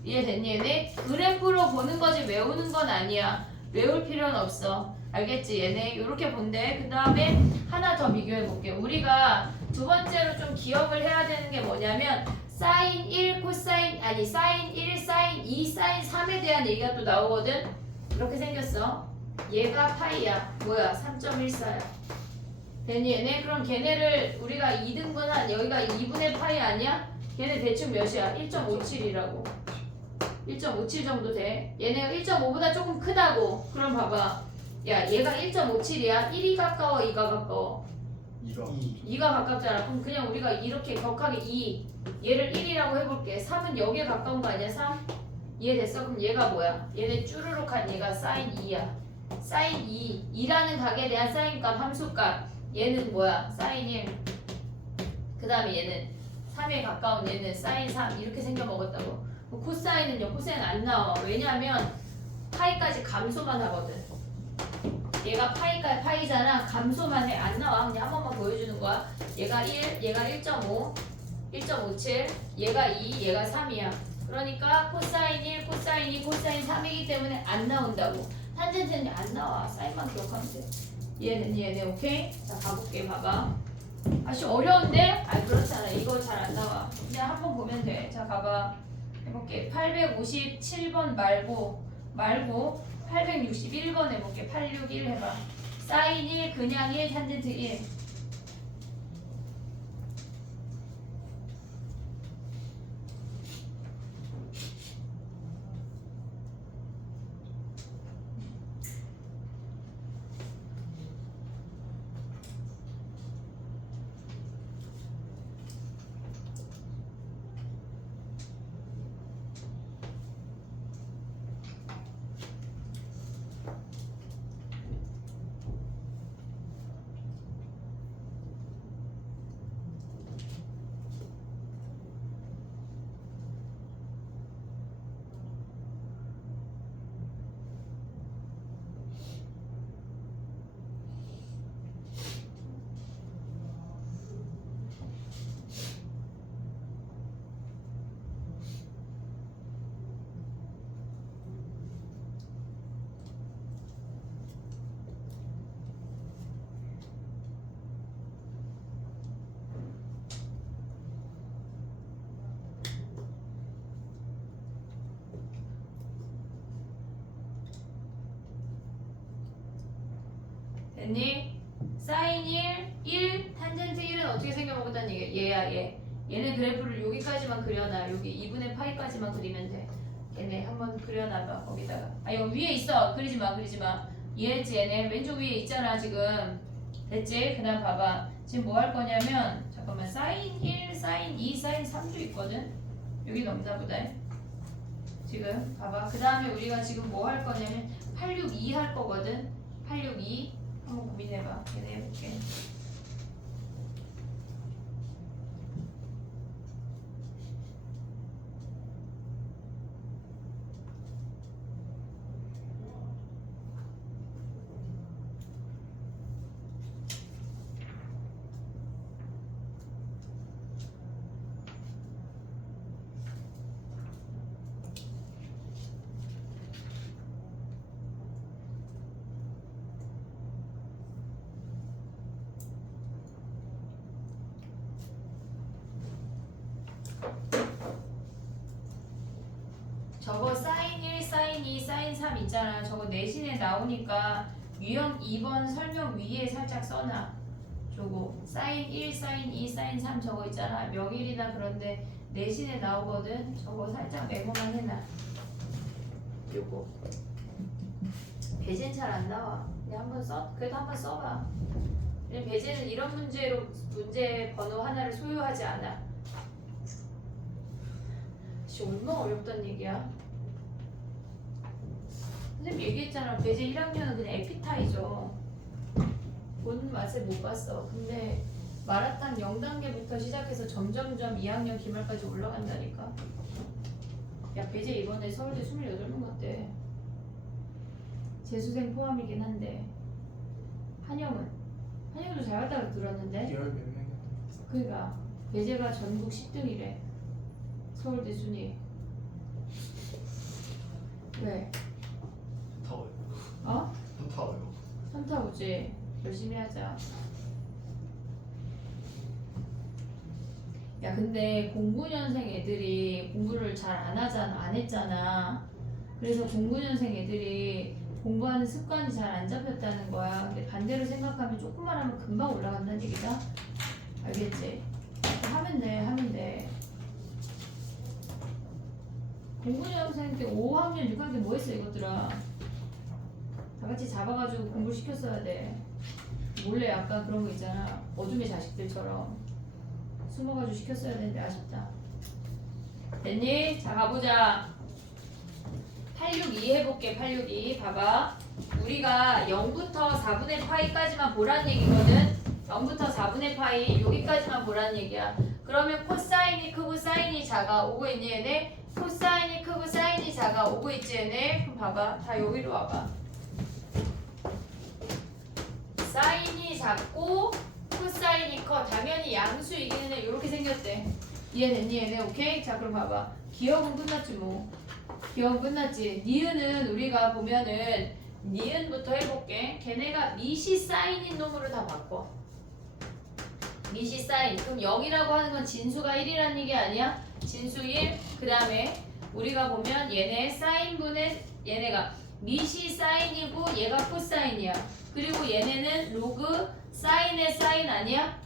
이해됐니 얘네? 그래프로 보는 거지 외우는 건 아니야. 외울 필요는 없어. 알겠지? 얘네 이렇게 본대. 그 다음에 하나 더 비교해볼게. 우리가 두 번째로 좀 기억을 해야 되는 게 뭐냐면 사인 1, 코사인 아니 사인 1, 사인 2, 사인 3에 대한 얘기가 또 나오거든. 이렇게 생겼어. 얘가 파이야. 뭐야? 3.14야. 됐니 얘네? 그럼 걔네를 우리가 2등분한 여기가 2분의 파이 아니야? 걔네 대충 몇이야? 1.57이라고. 1.57 정도 돼. 얘네가 1.5보다 조금 크다고. 그럼 봐봐. 야 얘가 1.57이야. 1이 가까워 2가 가까워? 2가 가깝잖아. 그럼 그냥 우리가 이렇게 격하게 2 얘를 1이라고 해볼게. 3은 여기에 가까운 거 아니야? 3? 이해됐어? 그럼 얘가 뭐야? 얘네 쭈루룩한 얘가 사인 2야. 사인 2 2라는 각에 대한 사인값 함수값. 얘는 뭐야? 사인 1. 그 다음에 얘는 3에 가까운 얘는 사인 3 이렇게 생겨 먹었다고. 코사인은요? 코사인 안 나와. 왜냐면 파이까지 감소만 하거든. 얘가 파이잖아. 감소만 해. 안 나와. 그냥 한 번만 보여주는 거야. 얘가 1, 얘가 1.5, 1.57, 얘가 2, 얘가 3이야. 그러니까 코사인 1, 코사인 2, 코사인 3이기 때문에 안 나온다고. 탄젠트는 안 나와. 사인만 기억하면 돼. 이해됐니 얘네? 오케이? 자 가볼게. 봐봐. 아씨 어려운데? 아니 그렇잖아. 이거 잘 안 나와. 그냥 한 번 보면 돼. 자 봐봐. 해볼게. 857번 말고 861번 해볼게. 861 해봐. 사인 1, 그냥 1, 탄젠트 1. 됐니? 사인 1, 탄젠트 1은 어떻게 생겨먹었다는 얘기야? 얘야 얘. 얘는 그래프를 여기까지만 그려놔. 여기 2분의 파이까지만 그리면 돼. 얘네 한번 그려놔봐 거기다가. 아 이거 위에 있어. 그리지 마. 이해했지? 얘네 왼쪽 위에 있잖아 지금. 됐지? 그 다음 봐봐. 지금 뭐 할 거냐면 잠깐만 사인 1, 사인 2, 사인 3도 있거든. 여기 넘나 보다. 지금 봐봐. 그 다음에 우리가 지금 뭐 할 거냐면 862 할 거거든. 862 한번 고민해봐. 걔네 해볼게. 저거 사인 1, 사인 2, 사인 3 있잖아. 저거 내신에 나오니까 유형 2번 설명 위에 살짝 써놔. 저거 사인 1, 사인 2, 사인 3 저거 있잖아. 명일이나 그런데 내신에 나오거든. 저거 살짝 메모만 해놔. 요거 배제는 잘 안 나와. 근데 한번 그래도 한번 써봐. 배제는 이런 문제로 문제 번호 하나를 소유하지 않아. 얼마나 어렵단 얘기야. 선생님 얘기했잖아. 배제 1학년은 그냥 에피타이저. 본 맛을 못 봤어. 근데 마라탕 0단계부터 시작해서 점점점 2학년 기말까지 올라간다니까. 야 배제 이번에 서울대 28명 갔대. 재수생 포함이긴 한데. 한영도 잘 갔다고 들었는데. 10몇 명이 그러니까 배제가 전국 10등이래. 서울대 순위. 왜? 타워요. 어? 타워요. 현타오지. 열심히 하자. 야 근데 09년생 애들이 공부를 잘 안 했잖아. 그래서 09년생 애들이 공부하는 습관이 잘 안 잡혔다는 거야. 근데 반대로 생각하면 조금만 하면 금방 올라간다는 얘기다. 알겠지? 하면 돼. 09년생 때 5학년, 6학년 뭐 했어 이것들아. 다 같이 잡아가지고 공부를 시켰어야 돼. 몰래 약간 그런 거 있잖아. 어둠의 자식들처럼 숨어가지고 시켰어야 되는데 아쉽다. 됐니? 자 가보자. 862 해볼게. 862 봐봐. 우리가 0부터 4분의 파이까지만 보란 얘기거든. 0부터 4분의 파이 여기까지만 보란 얘기야. 그러면 코사인이 크고 사인이 작아. 오고 있니 얘네? 코사인이 크고 사인이 작아. 오고 있지 얘네? 그럼 봐봐. 다 여기로 와봐. 사인이 작고 코사인이 커. 당연히 양수 이기는 애 이렇게 생겼대. 이해됐니 얘네? 오케이? 자 그럼 봐봐. 기억은 끝났지 뭐. 기억은 끝났지. 니은은 우리가 보면은 니은부터 해볼게. 걔네가 미시 사인인 놈으로 다 바꿔. 미시 사인. 그럼 0이라고 하는 건 진수가 1이라는 얘기 아니야? 진수 1. 그 다음에 우리가 보면 얘네 사인분의 얘네가 미시 사인이고 얘가 코사인이야. 그리고 얘네는 로그 사인의 사인 아니야?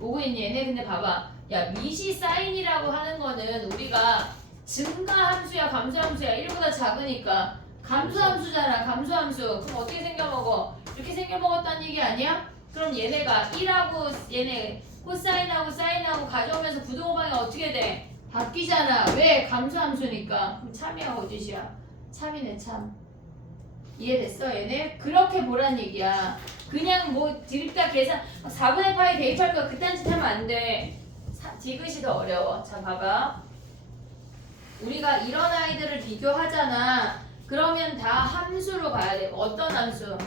오고 있니 얘네? 근데 봐봐. 야 미시 사인이라고 하는 거는 우리가 증가함수야 감소함수야 1보다 작으니까 감소함수잖아. 감소함수. 그럼 어떻게 생겨먹어? 이렇게 생겨먹었다는 얘기 아니야? 그럼 얘네가 1하고 얘네 코사인하고 사인하고 가져오면서 부동호방이 어떻게 돼? 바뀌잖아. 왜? 감소함수니까. 그럼 참이야 거짓이야? 참이네 참. 이해됐어 얘네? 그렇게 보란 얘기야. 그냥 뭐 드립다 계산 4분의 파이 대입할 거야. 그딴 짓 하면 안 돼. 디귿이 더 어려워. 자 봐봐. 우리가 이런 아이들을 비교하잖아. 그러면 다 함수로 가야 돼. 어떤 함수?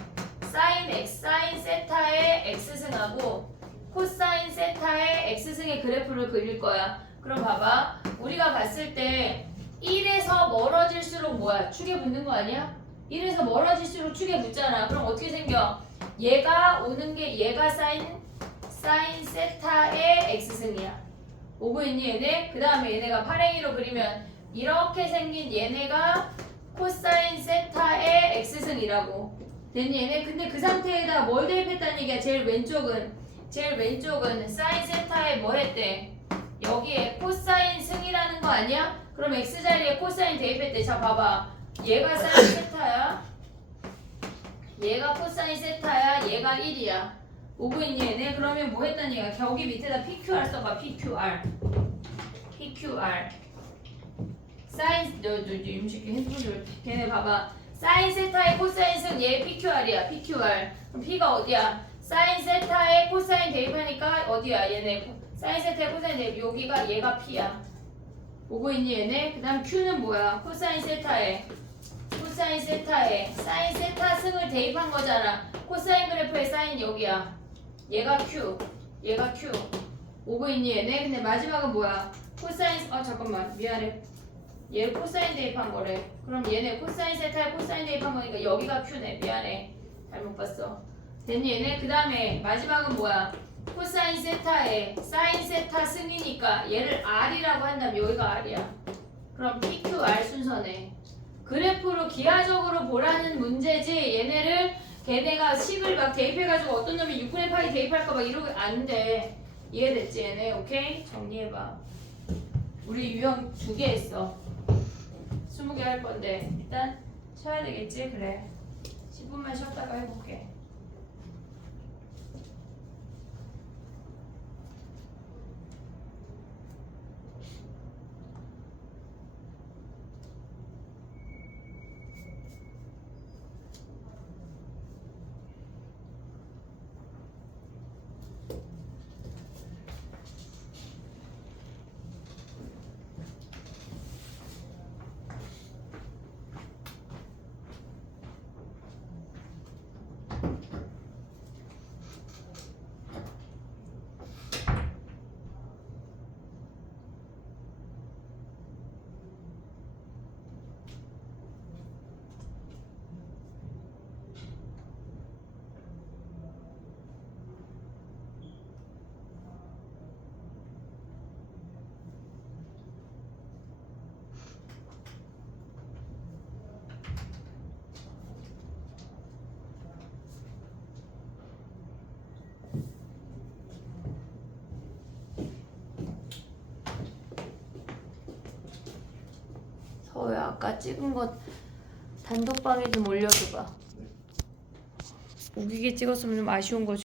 사인 x, 사인 세타의 x승하고 코사인 세타의 x승의 그래프를 그릴 거야. 그럼 봐봐. 우리가 봤을 때 1에서 멀어질수록 뭐야? 축에 붙는 거 아니야? 1에서 멀어질수록 축에 붙잖아. 그럼 어떻게 생겨? 얘가 오는 게 얘가 사인 세타의 x승이야. 오고 있니 얘네? 그 다음에 얘네가 팔행이로 그리면 이렇게 생긴 얘네가 코사인 세타의 x승이라고. 됐니 얘네? 근데 그 상태에다 뭘 대입했다는 얘기야? 제일 왼쪽은 사인 세타에 뭐 했대? 여기에 코사인 승이라는 거 아니야? 그럼 x 자리에 코사인 대입했대. 자 봐봐. 얘가 사인 세타야. 얘가 코사인 세타야. 얘가 1이야. 오고 있니 얘네? 그러면 뭐 했다는 얘기야? 여기 밑에다 PQR 써봐. PQR. 사인 너 임식기 핸드폰 좀 걔네 봐봐. 사인 세타의 코사인 승 얘 PQR이야. PQR. 그럼 P가 어디야? 사인 세타의 코사인 대입하니까 어디야? 얘네 사인 세타의 코사인 대입 여기가 얘가 P야. 오고 있니 얘네? 그 다음 Q는 뭐야? 코사인 세타에 사인 세타 승을 대입한 거잖아. 코사인 그래프의 사인 여기야. 얘가 Q. 오고 있니 얘네? 근데 마지막은 뭐야? 코사인 잠깐만 미안해. 얘 코사인 대입한 거래. 그럼 얘네 코사인 세타에 코사인 대입한 거니까 여기가 Q네. 미안해. 잘못 봤어. 됐니 얘네? 그 다음에 마지막은 뭐야? 코사인 세타에 사인 세타 승이니까 얘를 R이라고 한다면 여기가 R이야. 그럼 PQR 순서네. 그래프로 기하적으로 보라는 문제지 얘네를 걔네가 식을 막 대입해가지고 어떤 놈이 6분의 파이 대입할까 막 이러고 안 돼. 이해됐지 얘네? 오케이? 정리해봐. 우리 유형 2개 했어. 20개 할 건데 일단 쉬어야 되겠지? 그래. 10분만 쉬었다가 해볼게. 서우야 아까 찍은 거 단독방에 좀 올려줘봐. 우기게 찍었으면 좀 아쉬운 거지.